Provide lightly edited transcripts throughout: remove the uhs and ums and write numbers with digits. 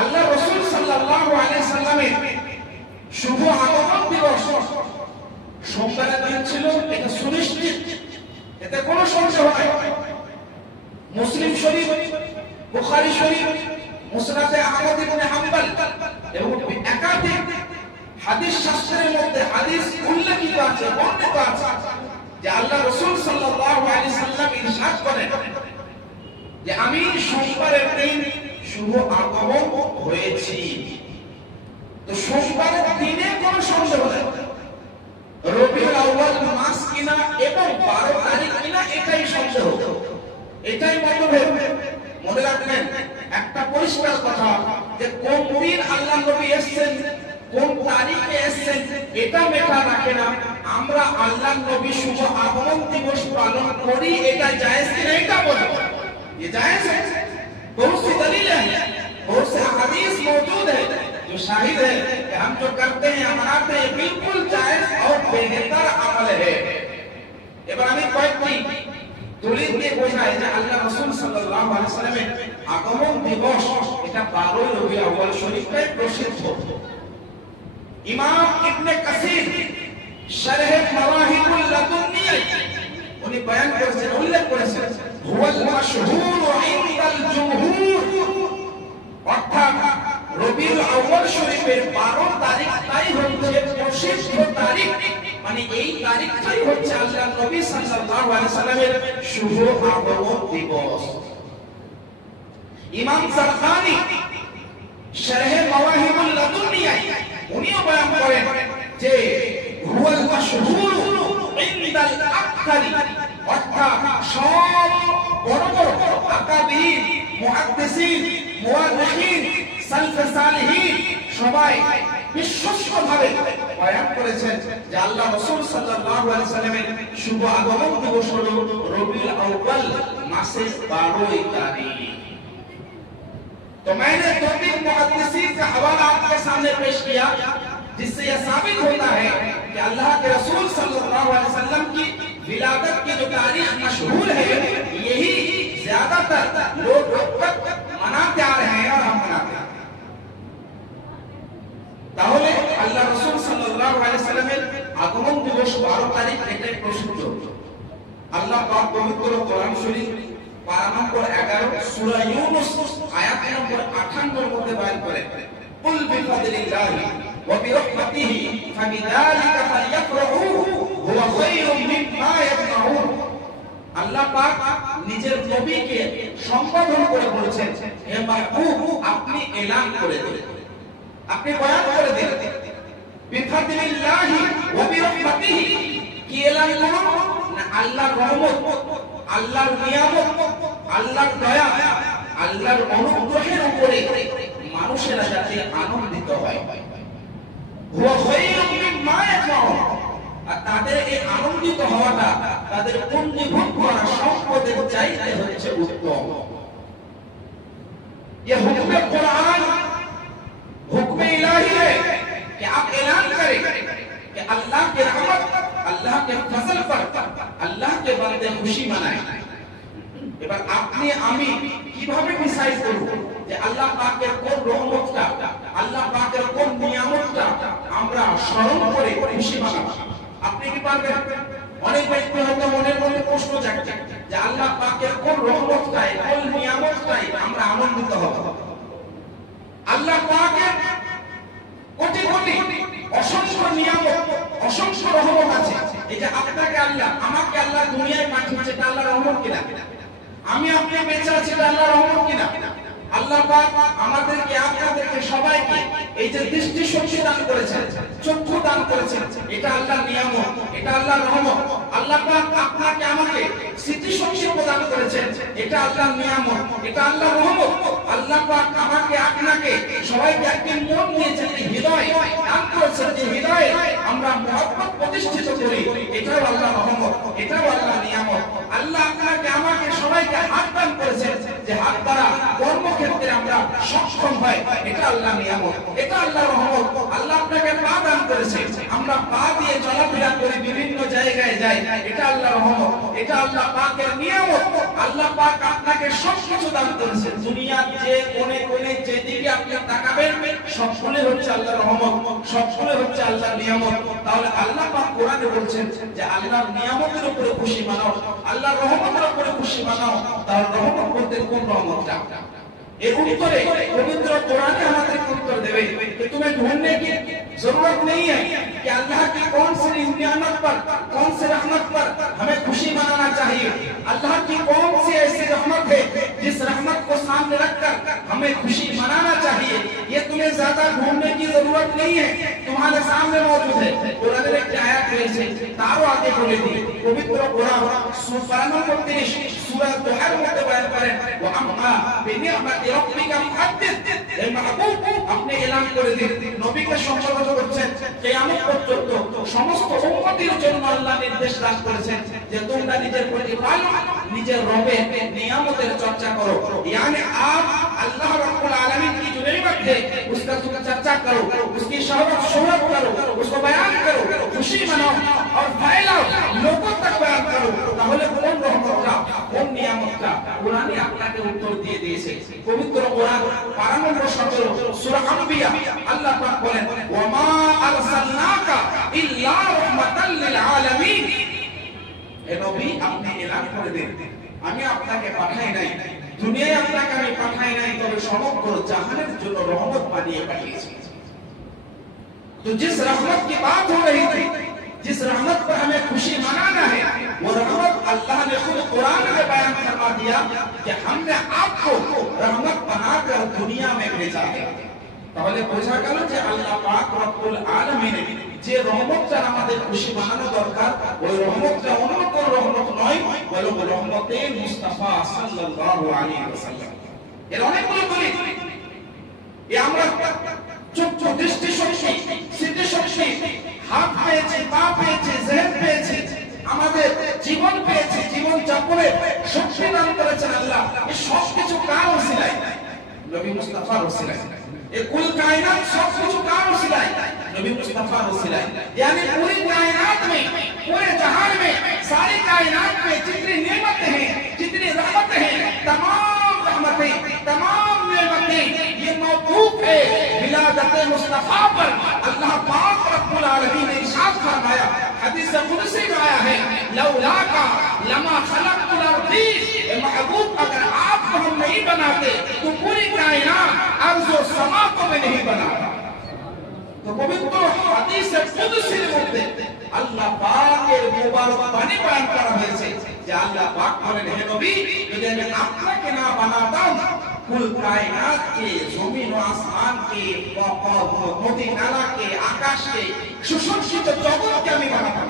আল্লাহ রাসূল সাল্লাল্লাহু আলাইহি সাল্লামের শুভ আগমন দিবস সোমবারের দিন ছিল, এটা সুনিশ্চিত, এতে কোনো সন্দেহ নাই। মুসলিম শরীফ, বুখারী শরীফ, মুসনাদে আহমদ ইবনে হাম্বল এবং একাধিক হাদিস শাস্ত্রের মধ্যে হাদিস উল্লেখিত আছে, বর্ণিত আছে যে আল্লাহ রাসূল সাল্লাল্লাহু আলাইহি সাল্লাম ইরশাদ করেন যে আমি সোমবারের দিন শুভ আগমন হয়েছি। তো সোমবারের দিনে কোনো সন্দেহ নেই, রবিউল আউয়াল মাস কিনা এবং 12 তারিখ কিনা এটাই সন্দেহ, এটাই মতভেদ। মনে রাখবেন একটা পরিষ্কার কথা যে কোন দিন আল্লাহ নবী এসেছেন, কোন তারিখে এসেছেন, এটা মেটা রাখে না। আমরা আল্লাহ নবী শুভ আগমন দিবস পালন করি, এটা জায়েজ কিনা এটা বলবো। ये जायज है, बहुत सी दलील है, बहुत से हदीस मौजूद है जो शाहिद है कि हम जो करते हैं, मनाते हैं, बिल्कुल जायज और बेहतर अमल है। এবার আমি কয়েকটি দলিল দিয়ে বোঝাই যে আল্লাহ রাসূল সাল্লাল্লাহু আলাইহি ওয়াসাল্লামের আগমন দিবস এটা 12 রবিউল আউয়াল শরীফে প্রসিদ্ধ। ইমাম ইবনে কাসির শরহ মাওয়াহিবুল লাদুনিয়া উনি বয়ান করেছেন, উল্লেখ করেছেন হুয়াল মাশহুর ইনদাল জুমহুর, অর্থাৎ রবিউল আউয়াল শরীফের 12 তারিখটাই হচ্ছে প্রসিদ্ধ তারিখ, মানে এই তারিখটাই হচ্ছে আল্লাহ নবী সাল্লাল্লাহু আলাইহি সাল্লামের শুভ আগমন দিবস। ইমাম জারকানি শরহ মাওয়াহিবুল লাদুনিয়া উনিও বয়ান করেন যে হুয়াল মাশহুর ইনদাল আকতারি, অর্থাৎ সব বড় বড় আকাবির, মুহাদ্দিসিন, মুআররিখিন, সালফে সালিহিন সবাই বিশ্বস্তভাবে বয়ান করেছেন যে আল্লাহ রাসূল সাল্লাল্লাহু আলাইহি সাল্লামের শুভ আগমন দিবস হলো রবিউল আউয়াল মাসের 12 तारीख। तो मैंने 2-3 मुहद्दिसीन का हवाला आपके सामने पेश किया जिससे यह साबित होता है कि अल्लाह के रसूल सल्लल्लाहु अलैहि वसल्लम की विलादत की जो तारीख मशहूर है, यही ज्यादातर लोग अब तक मनाते आ रहे हैं और हम मनाते हैं। তাহলে আল্লাহ রাসূল সাল্লাল্লাহু আলাইহি ওয়াসাল্লামের আগমন দিবস 12 তারিখ এটাই প্রসিদ্ধ। আল্লাহ পাক পবিত্র কোরআন শরীফ পারা নম্বর 11 সূরা ইউনূস আয়াত নম্বর 58 এর মধ্যে বয়ান করেন, কুল বিফাদলিল্লাহি ওয়া বিরহমাতিহি ফাবিযালিকা ফালইফরাহু হুয়া খায়রুম মিম্মা ইয়াজমাউন। আল্লাহ পাক নিজের নবীকে সম্বোধন করে বলেছেন, হে মাহবুব আপনি এলান করে দিন, আপনি বয়ান করে দিন, বিফাদলিল্লাহি ওয়া বিরহমাতিহি, কি এলান করুন না আল্লাহর রহমত, আল্লাহর নিয়ামত, আল্লাহর দয়া, আল্লাহর অনুগ্রহের উপরে মানুষেরা যাতে আনন্দিত হয়। হুয়া খায়রুম মিম্মা ইয়াজমাউন, আর তাদের এই আনন্দিত হওয়াটা তাদের পুঞ্জীভূত করা সম্পদের চাইতে হচ্ছে উত্তম। ये हुक्म कुरान हुक्म इलाही है कि आप ऐलान करें कि अल्लाह की रहमत, अल्लाह के फजल पर अल्लाह के बंदे खुशी मनाएं। এবার আপনি আমি কিভাবে ডিসাইড করব যে আল্লাহ পাকের কোন রহমতটা, আল্লাহ পাকের কোন নিয়ামতটা আমরা স্মরণ করে খুশি মানাবো? আপনি কি পারবেন? অনেক ব্যক্তি হয়তো মনের মধ্যে প্রশ্ন জাগছে যে আল্লাহ পাকের কোন রহমতটাই, কোন নিয়ামতটাই আমরা আনন্দিত হব? আল্লাহ পাকের কোটি কোটি অসংখ্য নিয়ামত, অসংখ্য রহমত আছে। এই যে আপনাকে আল্লাহ, আমাকে আল্লাহ দুনিয়ায় পাঠিয়েছে, এটা আল্লাহর রহমত কিনা? আমি আপনি বেঁচে আছি, এটা আল্লাহর রহমত কিনা? আল্লাহ পাক আমাদেরকে, আপনাদেরকে সবাইকে এই যে দৃষ্টি শক্তি দান করেছেন, চক্ষু দান করেছেন, এটা আল্লাহর নিয়ামত, এটা আল্লাহর রহমত। আল্লাহ পাক আপনাকে আমাকে স্মৃতি শক্তি প্রদান করেছেন, এটা আল্লাহর নিয়ামত, এটা আল্লাহর রহমত। আল্লাহ পাক আমাকে আপনাকে সবাইকে একটি মন দিয়েছেন, হৃদয় দান করেছেন, যে হৃদয়ে আমরা মহব্বত প্রতিষ্ঠিত করি, এটাও আল্লাহর রহমত, এটাও আল্লাহর নিয়ামত। আল্লাহ আপনাকে আমাকে সবাইকে হাত দান করেছেন, যে হাত দ্বারা কর্মক্ষেত্রে আমরা সক্ষম হয়, এটা আল্লাহর নিয়ামত, এটা আল্লাহর রহমত। আল্লাহ আপনাকে পা দান করেছে, আমরা পা দিয়ে চলাফেরা করে বিভিন্ন জায়গায় যাই, এটা আল্লাহর রহমত, এটা আল্লাহ পাকের নিয়ামত। আল্লাহ পাক আপনাকে সবকিছু দান করেছেন, দুনিয়ার যে কোণে কোণে যেদিকে আপনি তাকাবেন সবগুলো হচ্ছে আল্লাহর রহমত, সবগুলো হচ্ছে আল্লাহর নিয়ামত। তাহলে আল্লাহ পাক কোরআনে বলছেন যে আল্লাহর নিয়ামতের উপরে খুশি মানাও, আল্লাহর রহমতের উপরে খুশি মানাও। তাহলে রহমত বলতে কোন রহমতটা? এর उत्तरे पवित्र कुरान हमारे उत्तर देवे कि तुम्हें ढूंढने की जरूरत नहीं है कि अल्लाह की कौन सी नियामत पर, कौन सी रहमत पर हमें खुशी मनाना चाहिए। अल्लाह की कौन सी ऐसी रहमत है जिस रहमत को सामने रखकर हमें खुशी मनाना चाहिए, ये तुम्हें ज्यादा ढूंढने की जरूरत नहीं है, तुम्हारे सामने मौजूद है। कुरान में क्या आयत है तारो आगे बोले दी पवित्र कुरान सूरा नंबर 30 सूरा दुहर में बयान करें व अम्मा बिनिअमत रब्बिका मुहद्दिस ए महबूब अपने ऐलान করে দিন নবীকে সম্বোধন করছেন কিয়ামত পর্যন্ত সমস্ত উম্মতের জন্য আল্লাহ নির্দেশ দান করেছেন যে তোমরা নিজের প্রতিপালক নিজের রবের নিয়ামতের চর্চা করো। यानी आप अल्लाह रब्बुल आलमीन की जो नेमत है उसका चर्चा करो, उसकी शोहरत करो, उसको बयान करो, खुशी मनाओ और फैलाओ, लोगों तक बयान करो। তাহলে কোন রহমতটা কোন নিয়ামতটা কুরআনে আপনাকে উত্তর দিয়ে দিয়েছে। পবিত্র কুরআন পারা নম্বর 17 সূরা আনবিয়া আল্লাহ পাক বলেন ওয়া মা আরসালনাকা ইল্লা রাহমাতাল লিল আলামিন। হে নবী আপনি এলান করে দিন আমি আপনাকে পাঠাই নাই, দুনিয়ায় আপনাকে আমি পাঠাই নাই, তবে সমগ্র জাহানের জন্য রহমত বানিয়ে পাঠিয়েছি। तो जिस रहमत की बात हो रही थी, जिस रहमत पर हमें खुशी मनाना है, वो रहमत अल्लाह ने खुद कुरान में बयान करवा दिया कि हमने आपको रहमत बनाकर दुनिया में भेजा है। তাহলে বোঝা গেল যে আল্লাহ পাক রব্বুল আলামিন যে রহমতটা আমাদের খুশি মানানো দরকার, ওই রহমতটা অন্য কোন রহমত নয়, বরং রহমতে মুস্তাফা সাল্লাল্লাহু আলাইহি ওয়াসাল্লাম। এর অনেকগুলো দলিল এই আমরা চোখ দৃষ্টি শক্তি, স্মৃতি শক্তি, হাত পেয়েছে, পা পেয়েছে, জেহেন পেয়েছে, আমাদের জীবন পেয়েছে, জীবন যাপনের শক্তি দান করেছেন আল্লাহ। এই সব কিছু কার ওসিলায়? নবী মুস্তাফার ওসিলায়। ये कुल कायनात सब कुछ कार वसीलाए नबी मुस्तफा वसीलाए। यानी पूरी कायनात में, पूरे जहान में, सारी कायनात में जितनी नेमतें हैं, जितनी रहमतें हैं, तमाम रहमतें, तमाम नेमतें ये मौकूफ है विलादत मुस्तफा पर। अल्लाह पाक रब्बुल आलमीन ने इरशाद फरमाया, हदीस कुदसी में आया है लौला का लमा खलक़तुल अर्दी। ए महबूब अगर आपको हम नहीं बनाते तो पूरी कायनात अर्ज़ व समा को मैं नहीं बनाता। तो पवित्र हदीस कुदसीর মধ্যে আল্লাহ পাকের মুবারক বাণী বয়ান করা হয়েছে যে আল্লাহ পাক বলেন হে নবী যদি আমি আপনাকে না বানাতাম कुल कायनात के, जमीन और आसमान के, नदी नाला के, आकाश के सुसज्जित जगत के আমি বানাতাম।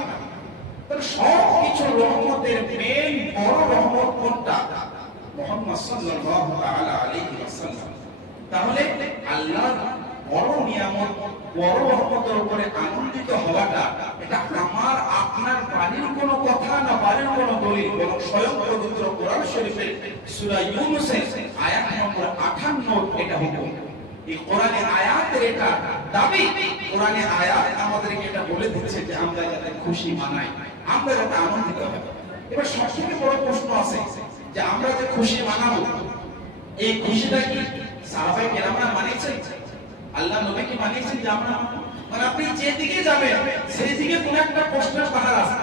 তো সব কিছু রহমতের মেন বড় রহমত কোনটা? মুহাম্মদ সাল্লাল্লাহু তাআলা আলাইহি ওয়াসাল্লাম। তাহলে আল্লাহর বড় নিয়ামত, বড় রহমতের উপরে আনন্দিত হওয়াটা এটা আমার আপনার বাড়ির কোনো কথা না, বাড়ির কোনো দলিল, বরং স্বয়ং পবিত্র কোরআন শরীফের সূরা ইউনূসের আয়াত নম্বর 58 এটা হুকুম। এই কোরআনের আয়াতের এটা দাবি, কোরআনের আয়াত আমাদেরকে এটা বলে দিচ্ছে যে আমরা যাতে খুশি মানাই, আমরা যাতে আনন্দিত হই। এবার সবথেকে বড় প্রশ্ন আছে যে আমরা যে খুশি মানাবো এই খুশিটা কি সাহাবায়ে কেরামরা মানিয়েছেন? আল্লাহ নবী কি মানিয়েছেন যে আমরা মানে আপনি যেদিকে যাবেন সেই দিকে কোন একটা প্রশ্নের পাহাড় আছে।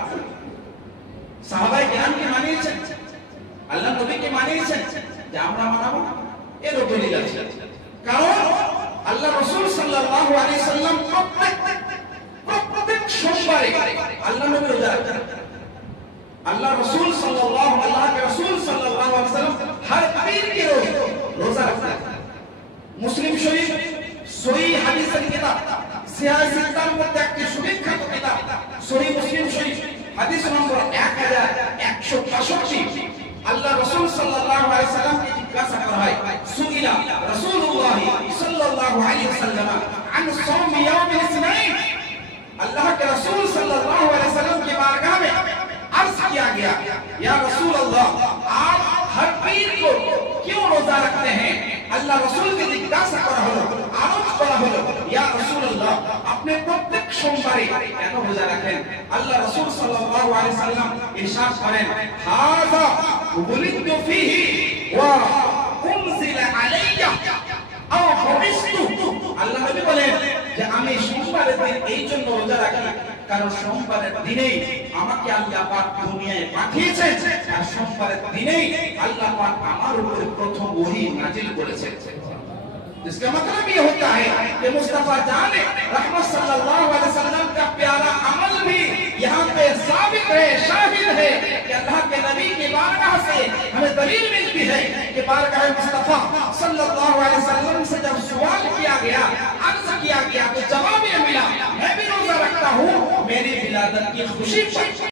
সাহাবায়ে কেরাম কি মানিয়েছেন? আল্লাহ নবী কি মানিয়েছেন যে আমরা মানাবো? এর দলিল আছে। কারণ আল্লাহ রাসূল সাল্লাল্লাহু আলাইহি সাল্লাম প্রত্যেক সোমবারে আল্লাহ নবী রোজা রাখতেন। আল্লাহ রাসূল সাল্লাল্লাহু আলাইহি ওয়াসাল্লাম हर पीर के रोज रोजा रखता है। मुस्लिम शरीफ सही हदीस किताब सियासतन मुत्तaqi सुविख्यात किताब सही मुस्लिम शरीफ हदीस नंबर 1165 अल्लाह रसूल सल्लल्लाहु अलैहि वसल्लम की जिज्ञासा करा है सुइला रसूलुल्लाह सल्लल्लाहु अलैहि वसल्लम अन सौम यौम इस्नाइन। अल्लाह के रसूल सल्लल्लाहु अलैहि वसल्लम की बारगाह में अर्ज किया गया या रसूल अल्लाह आप हर पीर को क्यों रोजा रखते हैं? अल्लाह रसूल की जिज्ञासा करा हलो, आरोप करा हलो या रसूल अल्लाह अपने प्रत्येक सोमवारे কেন রোজা রাখেন? আল্লাহ রাসূল সাল্লাল্লাহু আলাইহি সাল্লাম ইরশাদ করেন হাযা বুলিতু ফীহি ওয়া উনজিলা আলাইয়া আও বুইস্তু কারণ সোমবারের দিনেই আমাকে আল্লাহ পাক দুনিয়ায় পাঠিয়েছেন, আর সোমবারের দিনেই আল্লাহ পাক আমার উপরে প্রথম ওহী নাজিল করেছেন। इसका मतलब ये होता है कि मुस्तफा जान रहमत सल्लल्लाहु अलैहि वसल्लम का प्यारा अमल भी यहाँ पे साबित है, शाहिद है कि अल्लाह के नबी की बारगाह से हमें दलील मिलती है कि बारगाह मुस्तफा सल्लल्लाहु अलैहि वसल्लम से जब सवाल किया गया, अर्ज किया गया, तो जवाब ये मिला, मैं भी रोजा रखता हूँ मेरी विलादत की खुशी पर।